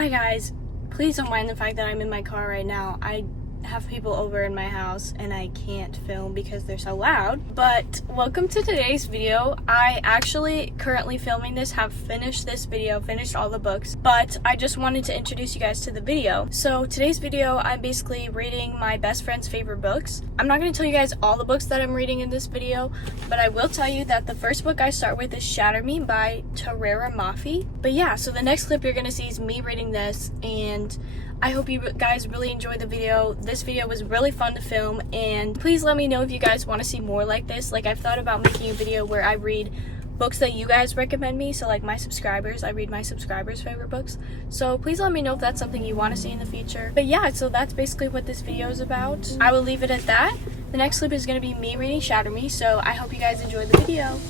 Hi guys, please don't mind the fact that I'm in my car right now. I have people over in my house and I can't film because they're so loud. But welcome to today's video. I actually currently filming this, have finished this video, finished all the books, but I just wanted to introduce you guys to the video. So today's video, I'm basically reading my best friend's favorite books. I'm not going to tell you guys all the books that I'm reading in this video, but I will tell you that the first book I start with is Shatter Me by Tarera Mafi. But yeah, so the next clip you're going to see is me reading this, and I hope you guys really enjoyed the video. This video was really fun to film, and please let me know if you guys want to see more like this. Like, I've thought about making a video where I read books that you guys recommend me, so like my subscribers, I read my subscribers' favorite books. So please let me know if that's something you want to see in the future. But yeah, so that's basically what this video is about. I will leave it at that. The next clip is going to be me reading Shatter Me, so I hope you guys enjoy the video.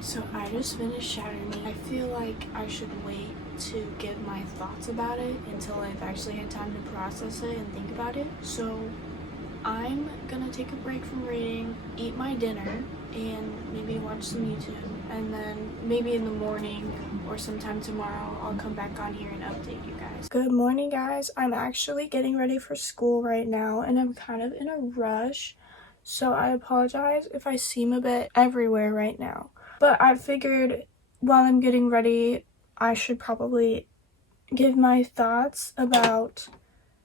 So I just finished Shatter Me. I feel like I should wait to give my thoughts about it until I've actually had time to process it and think about it. So I'm gonna take a break from reading, eat my dinner, and maybe watch some YouTube. And then maybe in the morning or sometime tomorrow, I'll come back on here and update you guys. Good morning, guys. I'm actually getting ready for school right now, and I'm kind of in a rush. So I apologize if I seem a bit everywhere right now. But I figured while I'm getting ready, I should probably give my thoughts about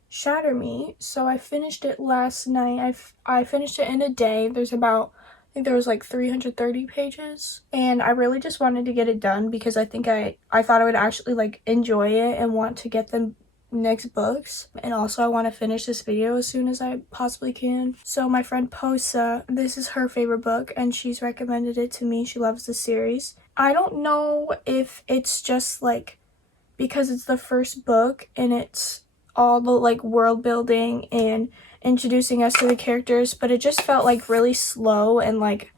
Shatter Me. So I finished it last night. I finished it in a day. There's about, I think there was like 330 pages. And I really just wanted to get it done because I think I thought I would actually like enjoy it and want to get the next books. And also I want to finish this video as soon as I possibly can. So my friend Posa, this is her favorite book and she's recommended it to me. She loves the series. I don't know if it's just like because it's the first book and it's all the like world building and introducing us to the characters, but it just felt like really slow and like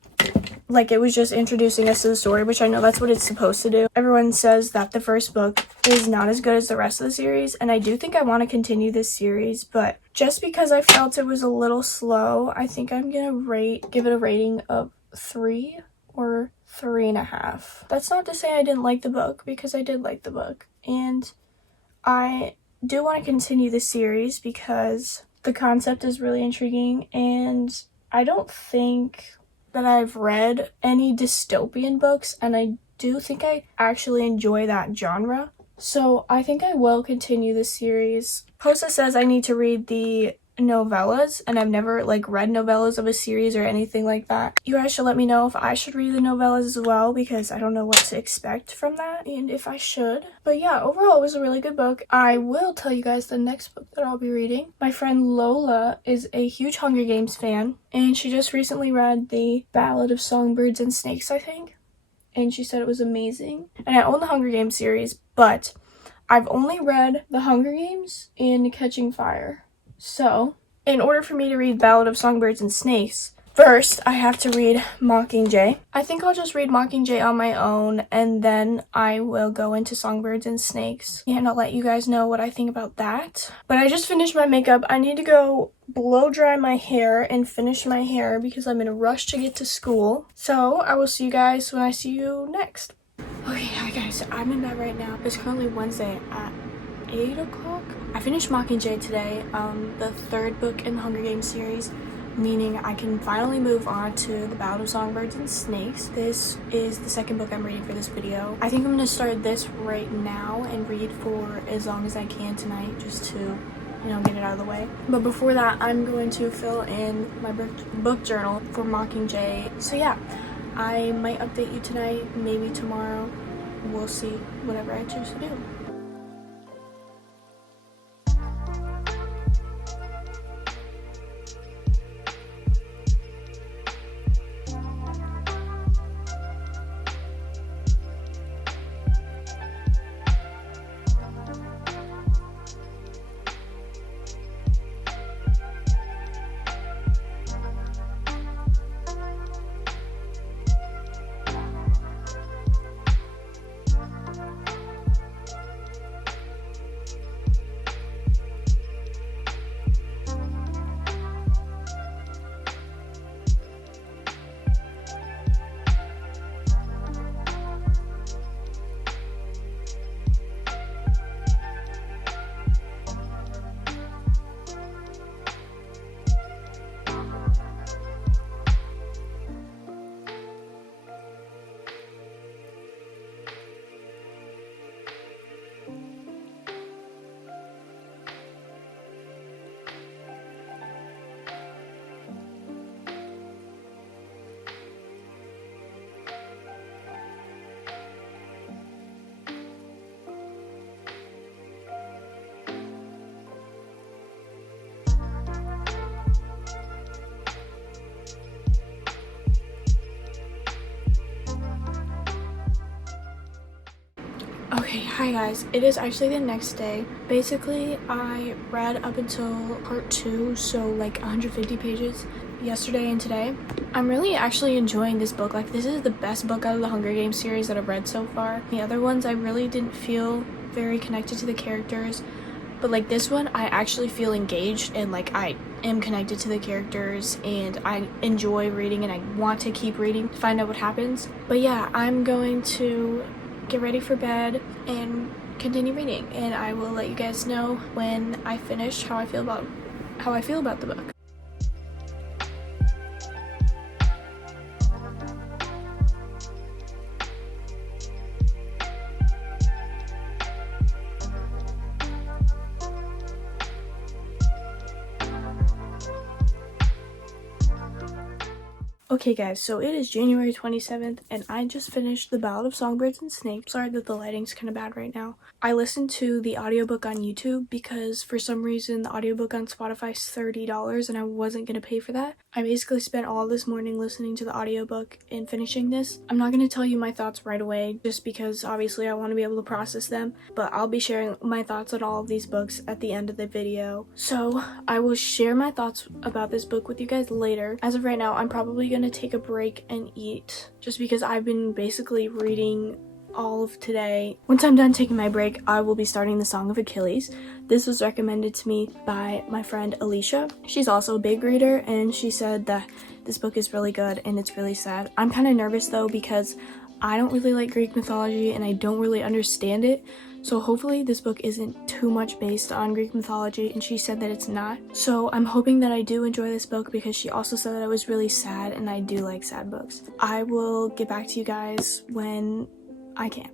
like it was just introducing us to the story, which I know that's what it's supposed to do. Everyone says that the first book is not as good as the rest of the series, and I do think I want to continue this series, but just because I felt it was a little slow, I think I'm gonna give it a rating of 3 or 3.5. That's not to say I didn't like the book, because I did like the book, and I do want to continue the series because the concept is really intriguing, and I don't think that I've read any dystopian books, and I do think I actually enjoy that genre. So I think I will continue this series. Posa says I need to read the novellas, and I've never read novellas of a series or anything like that. You guys should let me know if I should read the novellas as well, because I don't know what to expect from that and if I should. But yeah, overall it was a really good book. I will tell you guys the next book that I'll be reading. My friend Lola is a huge Hunger Games fan, and she just recently read the Ballad of Songbirds and Snakes, I think, and she said it was amazing. And I own the Hunger Games series, but I've only read The Hunger Games and Catching Fire. So, in order for me to read Ballad of Songbirds and Snakes, first I have to read Mockingjay. I think I'll just read Mockingjay on my own, and then I will go into Songbirds and Snakes, and I'll let you guys know what I think about that. But I just finished my makeup. I need to go blow dry my hair and finish my hair because I'm in a rush to get to school. So, I will see you guys when I see you next. Okay, hi guys, I'm in bed right now. It's currently Wednesday at 8 o'clock. I finished Mockingjay today, the third book in the Hunger Games series, meaning I can finally move on to the Ballad of Songbirds and Snakes. This is the second book I'm reading for this video. I think I'm going to start this right now and read for as long as I can tonight, just to, get it out of the way. But before that, I'm going to fill in my book journal for Mockingjay. So yeah, I might update you tonight, maybe tomorrow. We'll see, whatever I choose to do. Okay, hi guys. It is actually the next day. Basically, I read up until part 2, so 150 pages yesterday and today. I'm really actually enjoying this book. This is the best book out of the Hunger Games series that I've read so far. The other ones I really didn't feel very connected to the characters, but this one I actually feel engaged and I am connected to the characters, and I enjoy reading and I want to keep reading to find out what happens. But yeah, I'm going to get ready for bed and continue reading, and I will let you guys know when I finish how I feel about the book. Okay guys, so it is January 27th, and I just finished The Ballad of Songbirds and Snakes. Sorry that the lighting's kind of bad right now. I listened to the audiobook on YouTube because for some reason the audiobook on Spotify is $30 and I wasn't going to pay for that. I basically spent all this morning listening to the audiobook and finishing this. I'm not going to tell you my thoughts right away just because obviously I want to be able to process them, but I'll be sharing my thoughts on all of these books at the end of the video. So I will share my thoughts about this book with you guys later. As of right now, I'm probably going to take a break and eat just because I've been basically reading all of today. Once I'm done taking my break, I will be starting the Song of Achilles. This was recommended to me by my friend Alicia. She's also a big reader and she said that this book is really good and it's really sad. I'm kind of nervous though because I don't really like Greek mythology and I don't really understand it. So hopefully this book isn't too much based on Greek mythology, and she said that it's not. So I'm hoping that I do enjoy this book because she also said that it was really sad and I do like sad books. I will get back to you guys when I can.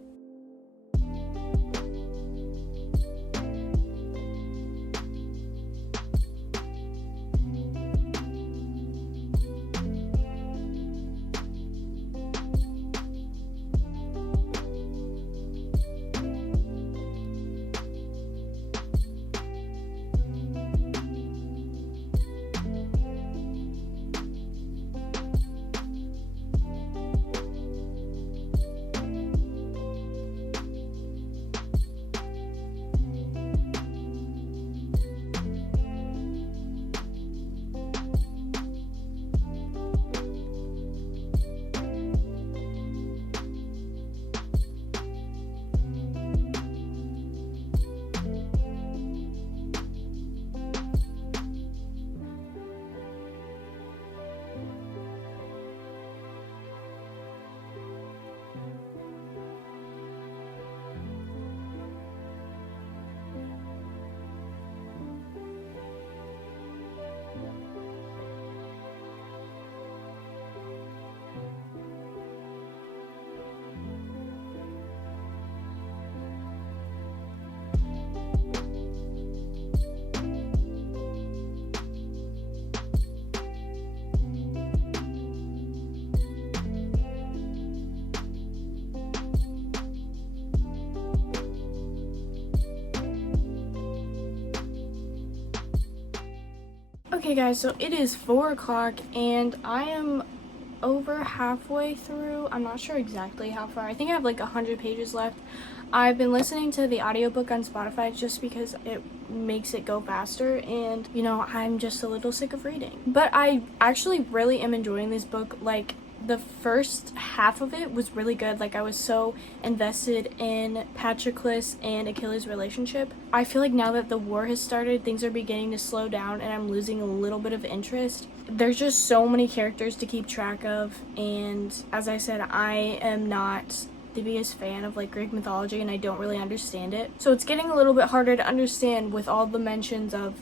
Okay guys, so it is 4 o'clock and I am over halfway through. I'm not sure exactly how far. I think I have like 100 pages left. I've been listening to the audiobook on Spotify just because it makes it go faster, and you know, I'm just a little sick of reading. But I actually really am enjoying this book. Like, the first half of it was really good. Like, I was so invested in Patroclus and Achilles' relationship. I feel like now that the war has started, things are beginning to slow down and I'm losing a little bit of interest. There's just so many characters to keep track of, and as I said, I am not the biggest fan of like Greek mythology and I don't really understand it. So it's getting a little bit harder to understand with all the mentions of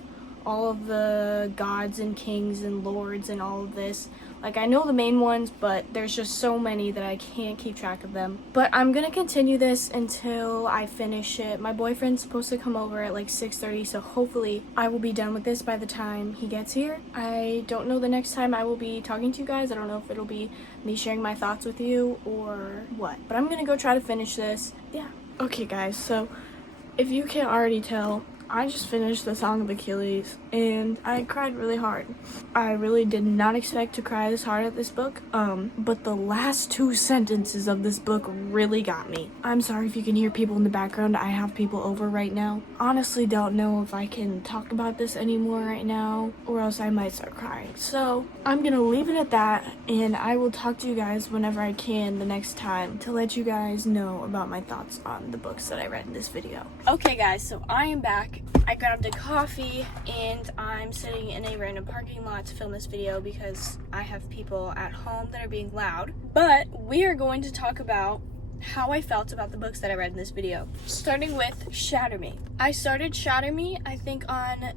all of the gods and kings and lords and all of this. Like, I know the main ones, but there's just so many that I can't keep track of them. But I'm gonna continue this until I finish it. My boyfriend's supposed to come over at like 6:30, so hopefully I will be done with this by the time he gets here. I don't know the next time I will be talking to you guys. I don't know if it'll be me sharing my thoughts with you or what. But I'm gonna go try to finish this. Yeah. Okay guys, so if you can't already tell, I just finished the Song of Achilles and I cried really hard. I really did not expect to cry this hard at this book, but the last 2 sentences of this book really got me. I'm sorry if you can hear people in the background. I have people over right now. Honestly don't know if I can talk about this anymore right now or else I might start crying. So I'm gonna leave it at that, and I will talk to you guys whenever I can the next time to let you guys know about my thoughts on the books that I read in this video. Okay guys, so I am back. I grabbed a coffee and I'm sitting in a random parking lot to film this video because I have people at home that are being loud. But we are going to talk about how I felt about the books that I read in this video. Starting with Shatter Me. I started Shatter Me, I think, on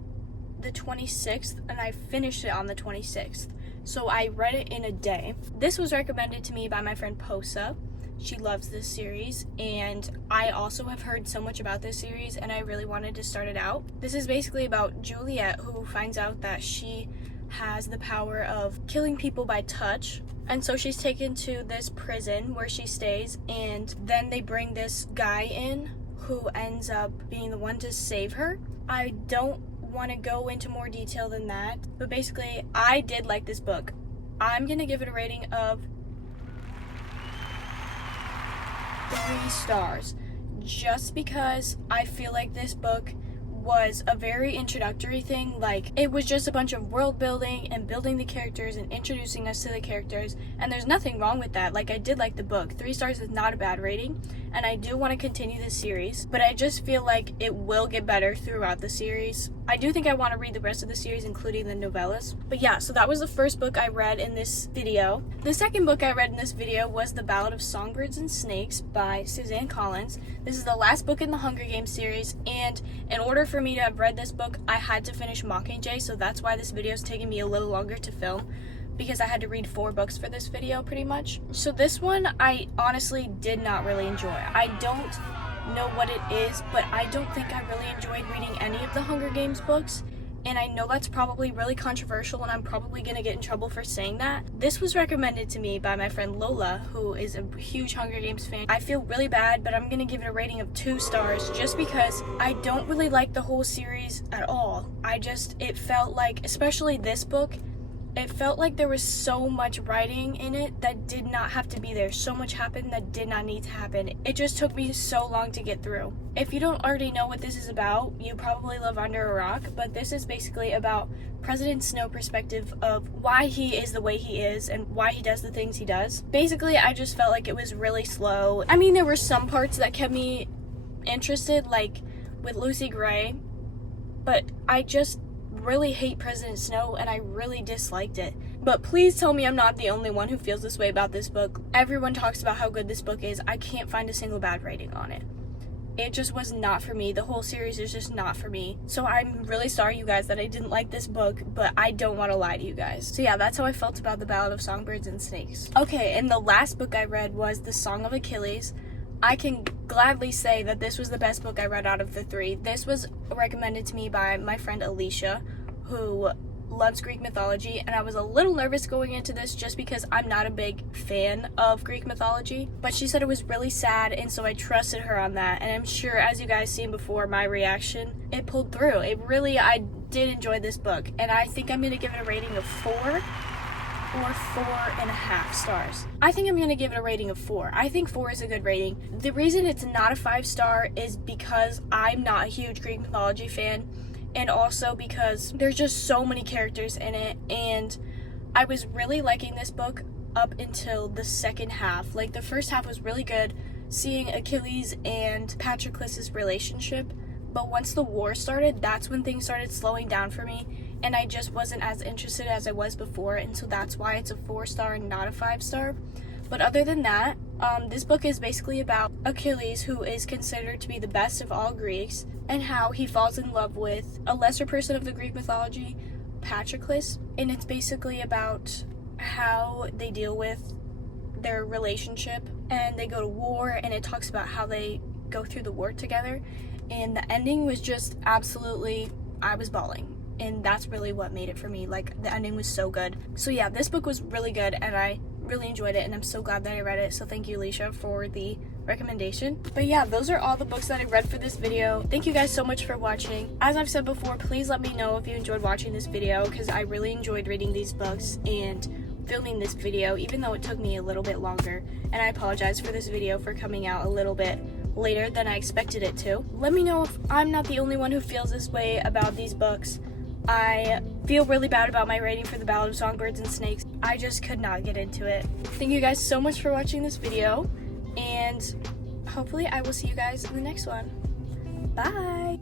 the 26th, and I finished it on the 26th. So I read it in a day. This was recommended to me by my friend Posa. She loves this series, and I also have heard so much about this series, and I really wanted to start it out. This is basically about Juliet, who finds out that she has the power of killing people by touch, and so she's taken to this prison where she stays, and then they bring this guy in who ends up being the one to save her. I don't want to go into more detail than that, but basically I did like this book. I'm gonna give it a rating of 3 stars, just because I feel like this book was a very introductory thing. Like, it was just a bunch of world building and building the characters and introducing us to the characters, and there's nothing wrong with that. Like, I did like the book. 3 stars is not a bad rating, and I do want to continue this series, but I just feel like it will get better throughout the series. I do think I want to read the rest of the series, including the novellas. But yeah, so that was the first book I read in this video. The second book I read in this video was The Ballad of Songbirds and Snakes by Suzanne Collins. This is the last book in the Hunger Games series, and in order for me to have read this book, I had to finish Mockingjay, so that's why this video is taking me a little longer to film, because I had to read 4 books for this video pretty much. So this one I honestly did not really enjoy. I don't know what it is, but I don't think I really enjoyed reading any of the Hunger Games books, and I know that's probably really controversial, and I'm probably gonna get in trouble for saying that. This was recommended to me by my friend Lola, who is a huge Hunger Games fan. I feel really bad, but I'm gonna give it a rating of 2 stars, just because I don't really like the whole series at all. It felt like, especially this book, it felt like there was so much writing in it that did not have to be there. So much happened that did not need to happen. It just took me so long to get through. If you don't already know what this is about, you probably live under a rock, but this is basically about President Snow's perspective of why he is the way he is and why he does the things he does. Basically, I just felt like it was really slow. I mean, there were some parts that kept me interested, like with Lucy Gray, but I just really hate President Snow, and I really disliked it. But please tell me I'm not the only one who feels this way about this book. Everyone talks about how good this book is. I can't find a single bad rating on it. It just was not for me. The whole series is just not for me. So I'm really sorry, you guys, that I didn't like this book, but I don't want to lie to you guys. So yeah, that's how I felt about The Ballad of Songbirds and Snakes. Okay, and the last book I read was The Song of Achilles. I can gladly say that this was the best book I read out of the 3. This was recommended to me by my friend Alicia, who loves Greek mythology, and I was a little nervous going into this just because I'm not a big fan of Greek mythology, but she said it was really sad, and so I trusted her on that, and I'm sure, as you guys seen before, my reaction, it pulled through. I did enjoy this book, and I think I'm going to give it a rating of 4 or 4.5 stars. I think I'm gonna give it a rating of 4. I think 4 is a good rating. The reason it's not a 5-star is because I'm not a huge Greek mythology fan, and also because there's just so many characters in it, and I was really liking this book up until the second half. Like, the first half was really good, seeing Achilles and Patroclus' relationship, but once the war started, that's when things started slowing down for me, and I just wasn't as interested as I was before, and so that's why it's a 4-star and not a 5-star. But other than that, this book is basically about Achilles, who is considered to be the best of all Greeks, and how he falls in love with a lesser person of the Greek mythology, Patroclus, and it's basically about how they deal with their relationship, and they go to war, and it talks about how they go through the war together, and the ending was just absolutely, I was bawling. And that's really what made it for me. Like, the ending was so good. So yeah, this book was really good, and I really enjoyed it, and I'm so glad that I read it. So thank you, Alicia, for the recommendation. But yeah, those are all the books that I read for this video. Thank you guys so much for watching. As I've said before, please let me know if you enjoyed watching this video, because I really enjoyed reading these books and filming this video, even though it took me a little bit longer. And I apologize for this video for coming out a little bit later than I expected it to. Let me know if I'm not the only one who feels this way about these books. I feel really bad about my rating for The Ballad of Songbirds and Snakes. I just could not get into it. Thank you guys so much for watching this video, and hopefully I will see you guys in the next one. Bye!